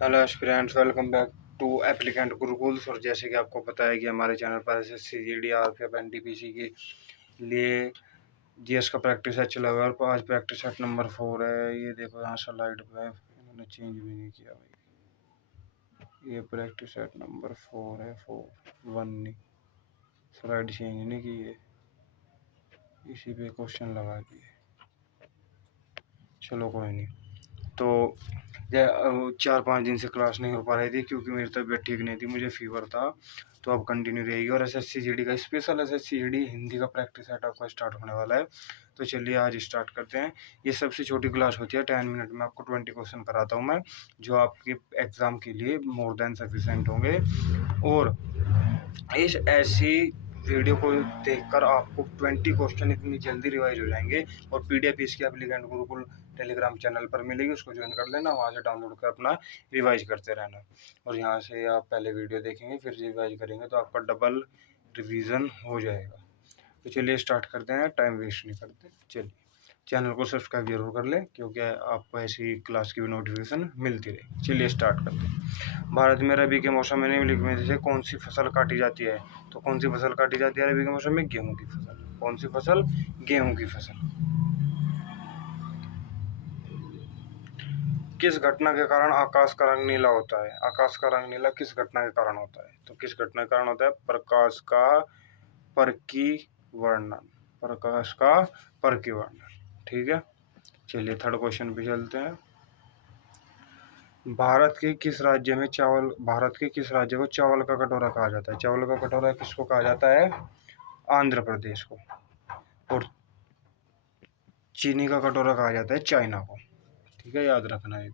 Hello aspirants, welcome back to applicant Gurukuls. और जैसे कि आपको पता है कि हमारे चैनल पर एसएससी जीडी आरपीएफ एनटीपीसी के लिए जीएस का प्रैक्टिस सेट चला हुआ है और आज प्रैक्टिस सेट नंबर 4 है। ये देखो यहाँ स्लाइड पे इन्होंने चेंज भी नहीं किया भाई। ये प्रैक्टिस सेट नंबर 4 है, 4 1 नहीं, स्लाइड चेंज नहीं की है, इसी पे क्वेश्चन लगा दिए। चलो कोई नहीं। तो 4-5 दिन से क्लास नहीं हो पा रही थी क्योंकि मेरी तबीयत ठीक नहीं थी, मुझे फीवर था। तो अब कंटिन्यू रहेगी और एसएससी जीडी का स्पेशल एसएससी जीडी हिंदी का प्रैक्टिस सेट आपका स्टार्ट होने वाला है। तो चलिए आज स्टार्ट करते हैं। ये सबसे छोटी क्लास होती है, 10 मिनट में आपको 20 क्वेश्चन कराता हूँ मैं, जो आपके एग्ज़ाम के लिए मोर देन सफिशेंट होंगे। और इस ऐसी वीडियो को देखकर आपको 20 क्वेश्चन इतनी जल्दी रिवाइज हो जाएंगे। और पीडीएफ इसकी एप्लीकेंट गुरुकुल टेलीग्राम चैनल पर मिलेगी, उसको ज्वाइन कर लेना, वहाँ से डाउनलोड कर अपना रिवाइज करते रहना। और यहाँ से आप पहले वीडियो देखेंगे फिर रिवाइज करेंगे तो आपका डबल रिवीजन हो जाएगा। तो चलिए स्टार्ट करते हैं, टाइम वेस्ट नहीं करते। चलिए चैनल को सब्सक्राइब जरूर कर लें क्योंकि आपको ऐसी क्लास की भी नोटिफिकेशन मिलती रहे। चलिए स्टार्ट करते हैं। भारत में रबी के मौसम में निम्नलिखित में से कौन सी फसल काटी जाती है? तो कौन सी फसल काटी जाती है रबी के मौसम में? गेहूं की फसल। कौन सी फसल? गेहूं की फसल। किस घटना के कारण आकाश का रंग नीला होता है? आकाश का रंग नीला किस घटना के कारण होता है? तो किस घटना के कारण होता है? प्रकाश का परिवर्तन। प्रकाश का परिवर्तन। ठीक है, चलिए थर्ड क्वेश्चन पे चलते हैं। भारत के किस राज्य को चावल का कटोरा कहा जाता है? चावल का कटोरा किसको कहा जाता है? आंध्र प्रदेश को। और चीनी का कटोरा कहा जाता है चाइना को। ठीक है, याद रखना है।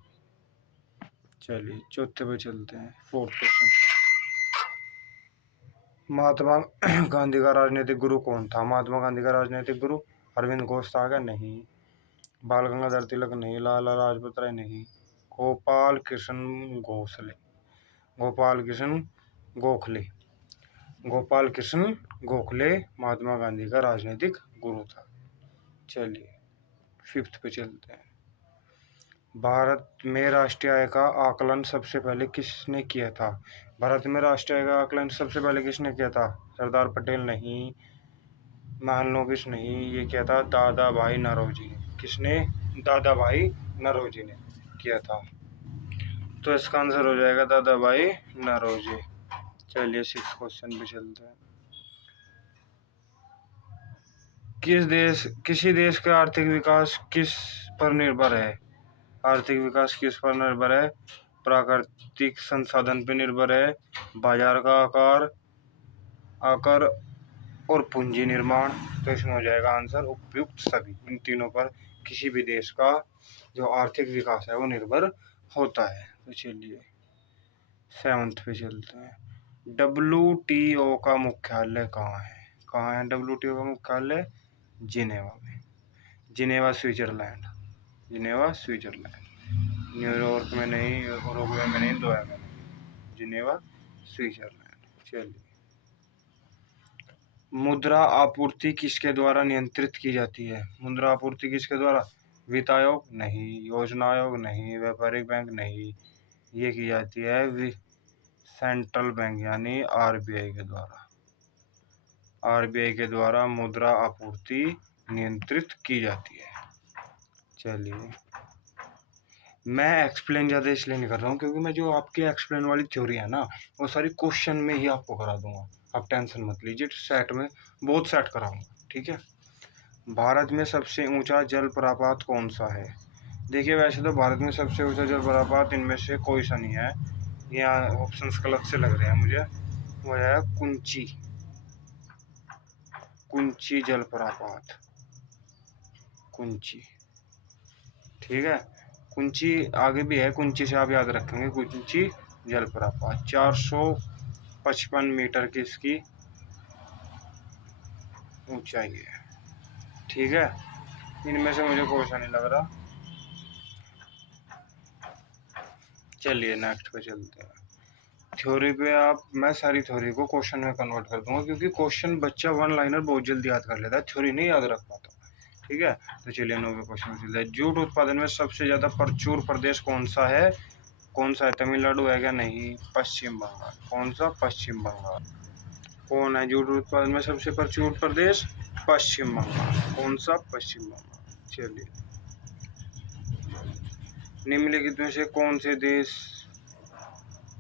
चलिए चौथे पे चलते हैं, फोर्थ क्वेश्चन। महात्मा गांधी का राजनीतिक गुरु कौन था? महात्मा गांधी का राजनीतिक गुरु अरविंद घोष था क्या? नहीं। बाल गंगाधर तिलक नहीं। लाला लाजपत राय नहीं। गोपाल कृष्ण गोखले। गोपाल कृष्ण गोखले। गोपाल कृष्ण गोखले महात्मा गांधी का राजनीतिक गुरु था। चलिए फिफ्थ पे चलते हैं। भारत में राष्ट्रीय आय का आकलन सबसे पहले किसने किया था? भारत में राष्ट्रीय आय का आकलन सबसे पहले किसने किया था? सरदार पटेल नहीं, महालनोबिस नहीं, ये किया था दादा भाई नौरोजी ने। किसने? दादा भाई नौरोजी ने किया था। तो इसका आंसर हो जाएगा दादा भाई नौरोजी। चलिए सिक्स क्वेश्चन पे चलते हैं। किसी देश का आर्थिक विकास किस पर निर्भर है? आर्थिक विकास किस पर निर्भर है? प्राकृतिक संसाधन पर निर्भर है, बाजार का आकार और पूंजी निर्माण। तो इसमें हो जाएगा आंसर उपयुक्त सभी। इन तीनों पर किसी भी देश का जो आर्थिक विकास है वो निर्भर होता है। तो चलिए सेवंथ पे चलते हैं। WTO का मुख्यालय कहाँ है? कहाँ है WTO का मुख्यालय? जिनेवा में। Geneva Switzerland. Geneva Switzerland. New York में नहीं, उरुग्वे में नहीं, दुबई में नहीं, जिनेवा स्विट्जरलैंड। चलिए मुद्रा आपूर्ति किसके द्वारा नियंत्रित की जाती है? मुद्रा आपूर्ति किसके द्वारा? वित्त आयोग नहीं, योजना आयोग नहीं, व्यापारिक बैंक नहीं, ये की जाती है सेंट्रल बैंक यानी आरबीआई के द्वारा। आरबीआई के द्वारा मुद्रा आपूर्ति नियंत्रित की जाती है। चलिए मैं एक्सप्लेन ज़्यादा इसलिए नहीं कर रहा हूँ क्योंकि मैं जो आपकी एक्सप्लेन वाली थ्योरी है ना वो सारी क्वेश्चन में ही आपको करा दूंगा। आप टेंशन मत लीजिए, सेट में बहुत सेट कराऊंगा। ठीक है। भारत में सबसे ऊंचा जलप्रपात कौन सा है? देखिए वैसे तो भारत में सबसे ऊंचा जलप्रपात इनमें से कोई सा नहीं है, यहाँ ऑप्शंस गलत से लग रहे हैं मुझे। वो है कुंची जलप्रपात। कुंची, ठीक है। कुंची आगे भी है, कुंची से आप याद रखेंगे कुंची जलप्रपात। 455 मीटर की इसकी ऊंचाई है। ठीक है, इनमें से मुझे कोई सा नहीं लग रहा। चलिए नेक्स्ट पे चलते हैं। थ्योरी पे मैं सारी थ्योरी को क्वेश्चन में कन्वर्ट कर दूंगा क्योंकि क्वेश्चन बच्चा वन लाइनर बहुत जल्दी याद कर लेता है, थ्योरी नहीं याद रख पाता। ठीक है, तो चलिए 9वें क्वेश्चन में चलते हैं। जूट उत्पादन में सबसे ज्यादा प्रचुर प्रदेश कौन सा है? कौन सा है, तमिलनाडु है क्या? नहीं, पश्चिम बंगाल। कौन सा? पश्चिम बंगाल। कौन है जूट उत्पादन में सबसे प्रचुर प्रदेश? पश्चिम बंगाल। कौन सा? पश्चिम बंगाल। चलिए, निम्नलिखित में से कौन से देश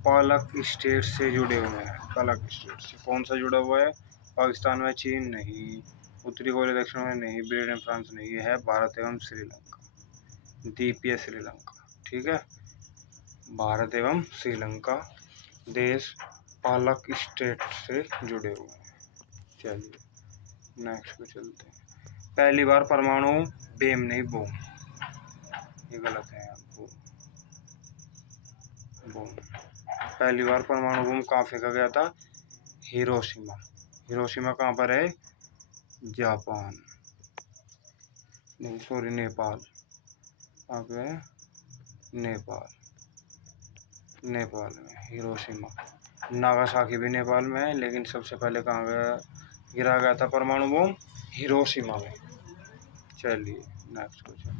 पालक स्टेट से जुड़े हुए हैं? पालक स्टेट से कौन सा जुड़ा हुआ है? पाकिस्तान में चीन नहीं, उत्तरी कोरिया दक्षिण में नहीं, ब्रिटेन फ्रांस नहीं, है भारत एवं श्रीलंका। द्वीपीय श्रीलंका। ठीक है, भारत एवं श्रीलंका देश पालक स्टेट से जुड़े हुए हैं। चलिए नेक्स्ट पे चलते हैं। पहली बार परमाणु बेम नहीं बूम, ये गलत है। आपको बूम, पहली बार परमाणु बम कहाँ फेंका गया था? हिरोशिमा। हिरोशिमा कहाँ पर है? जापान, नहीं सॉरी, नेपाल। कहाँ पे है? नेपाल, नेपाल में हिरोशिमा। नागासाकी भी नेपाल में है, लेकिन सबसे पहले कहाँ गया गिरा गया था परमाणु बम? हिरोशिमा में। चलिए नेक्स्ट क्वेश्चन।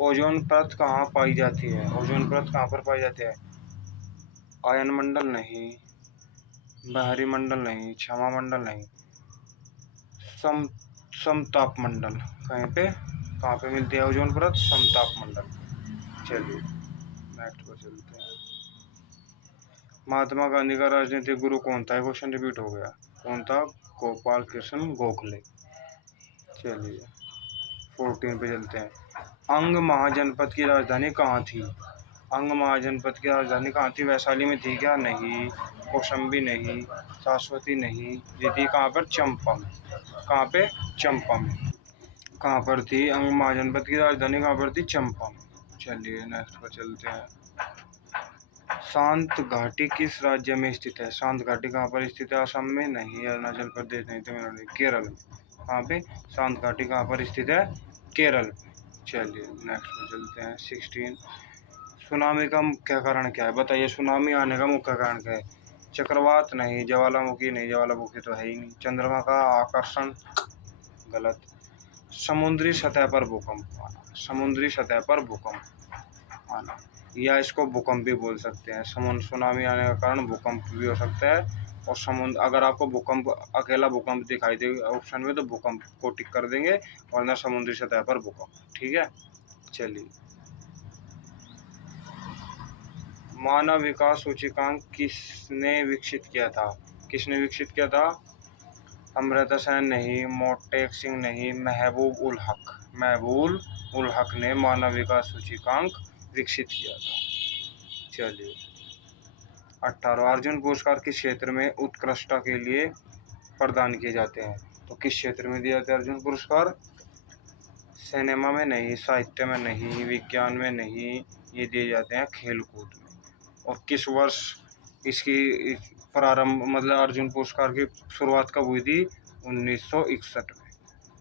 ओजोन परत कहाँ पाई जाती है? ओजोन परत कहाँ पर पाई जाती है? आयन मंडल नहीं, बाहरी मंडल नहीं, क्षमा मंडल नहीं, सम समताप मंडल। कहाँ पे मिलती है ओजोन परत? समताप मंडल। चलिए नेक्स्ट पर चलते हैं। महात्मा गांधी का राजनीतिक गुरु कौन था? क्वेश्चन रिपीट हो गया। कौन था? गोपाल कृष्ण गोखले। चलिए 14 पे चलते हैं। अंग महाजनपद की राजधानी कहाँ थी? अंग महाजनपद की राजधानी कहाँ थी? वैशाली में थी क्या? नहीं। कौशाम्बी नहीं, शाश्वती नहीं, ये थी कहाँ पर? चंपा में। कहाँ पे? चंपा में। कहाँ पर थी अंग महाजनपद की राजधानी? कहाँ पर थी? चंपा में। चलिए नेक्स्ट पर चलते हैं। शांत घाटी किस राज्य में स्थित है? शांत घाटी कहाँ पर स्थित है? असम में नहीं, अरुणाचल प्रदेश नहीं, तमिलनाडु, केरल में। कहाँ पे? शांत घाटी कहाँ पर स्थित है? केरल में। चलिए नेक्स्ट में चलते हैं। 16, सुनामी का मुख्य कारण क्या है? बताइए, सुनामी आने का मुख्य कारण क्या है? चक्रवात नहीं, ज्वालामुखी नहीं, ज्वालामुखी तो है ही नहीं, चंद्रमा का आकर्षण, गलत। समुद्री सतह पर भूकंप आना, समुद्री सतह पर भूकंप आना, या इसको भूकंप भी बोल सकते हैं। सुनामी आने का कारण भूकंप भी हो सकता है। और समुद्र, अगर आपको भूकंप, अकेला भूकंप दिखाई दे ऑप्शन में, तो भूकंप को टिक कर देंगे, वरना समुद्री सतह पर भूकंप। ठीक है, चलिए। मानव विकास सूचकांक किसने विकसित किया था? किसने विकसित किया था? अमृता सेन नहीं, मोटेक सिंह नहीं, महबूब उल हक। महबूब उल हक ने मानव विकास सूचकांक विकसित किया था। चलिए 18, अर्जुन पुरस्कार किस क्षेत्र में उत्कृष्टता के लिए प्रदान किए जाते हैं? तो किस क्षेत्र में दिए जाते हैं अर्जुन पुरस्कार? सिनेमा में नहीं, साहित्य में नहीं, विज्ञान में नहीं, ये दिए जाते हैं खेल कूद में। और किस वर्ष इसकी प्रारंभ, मतलब अर्जुन पुरस्कार की शुरुआत कब हुई थी? 1961 में।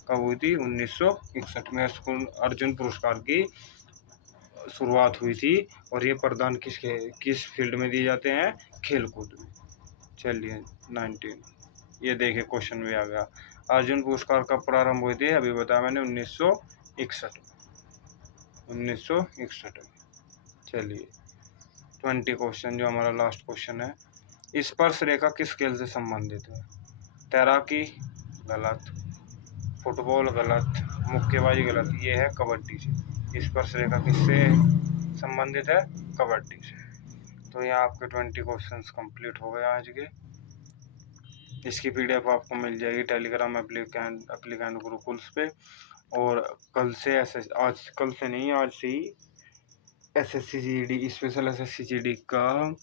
कब हुई थी? 1961 में अर्जुन पुरस्कार की शुरुआत हुई थी। और ये प्रदान किस फील्ड में दिए जाते हैं? खेल कूद में। चलिए 19, ये देखिए क्वेश्चन भी आ गया। अर्जुन पुरस्कार कब प्रारंभ हुए थे? अभी बताया मैंने, 1961 में। 1961 में। चलिए 20 क्वेश्चन, जो हमारा लास्ट क्वेश्चन है। स्पर्श रेखा किस खेल से संबंधित है? तैराकी, गलत। फुटबॉल, गलत। मुक्केबाजी, गलत। ये है कबड्डी से। स्पर्श रेखा किससे संबंधित है? कबड्डी से। तो यहाँ आपके 20 क्वेश्चंस कंप्लीट हो गए आज के। इसकी पीडीएफ आपको मिल जाएगी टेलीग्राम एप्लीकेंट गुरुकुल्स पे। और कल से आज कल से नहीं, आज से ही SSC GD, special SSC GD का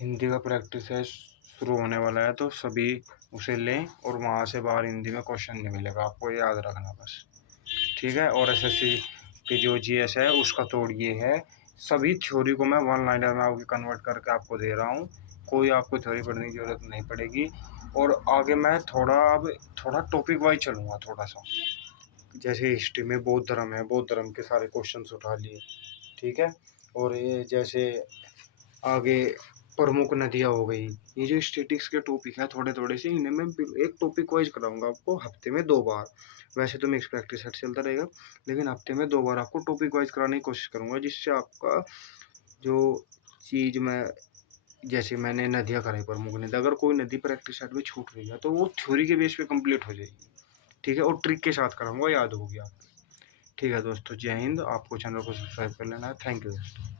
हिंदी का प्रैक्टिस है शुरू होने वाला है। तो सभी उसे लें, और वहाँ से बाहर हिंदी में क्वेश्चन नहीं मिलेगा, आपको याद रखना बस। ठीक है। और एसएससी की जो जीएस है उसका तोड़ ये है, सभी थ्योरी को मैं वन लाइनर में आपकी कन्वर्ट करके आपको दे रहा हूँ। कोई आपको थ्योरी पढ़ने की ज़रूरत नहीं पड़ेगी। और आगे मैं अब थोड़ा टॉपिक वाइज चलूँगा थोड़ा सा। जैसे हिस्ट्री में बौद्ध धर्म है, बौद्ध धर्म के सारे क्वेश्चन उठा लिए। ठीक है। और ये जैसे आगे प्रमुख नदियाँ हो गई, ये जो स्टेटिक्स के टॉपिक है थोड़े थोड़े से, इन्हें मैं एक टॉपिक वाइज कराऊंगा आपको हफ्ते में 2 बार। वैसे तो मिक्स प्रैक्टिस सेट चलता रहेगा, लेकिन हफ्ते में 2 बार आपको टॉपिक वाइज कराने की कोशिश करूँगा, जिससे आपका जो चीज़ मैं जैसे मैंने नदियाँ कराई प्रमुख नदी, अगर कोई नदी प्रैक्टिस सेट में छूट गई है तो वो थ्योरी के बेस पे कंप्लीट हो जाएगी, ठीक है, और ट्रिक के साथ कराऊँगा, याद होगी आपको। ठीक है दोस्तों, जय हिंद। आपको चैनल को सब्सक्राइब कर लेना है। थैंक यू दोस्तों।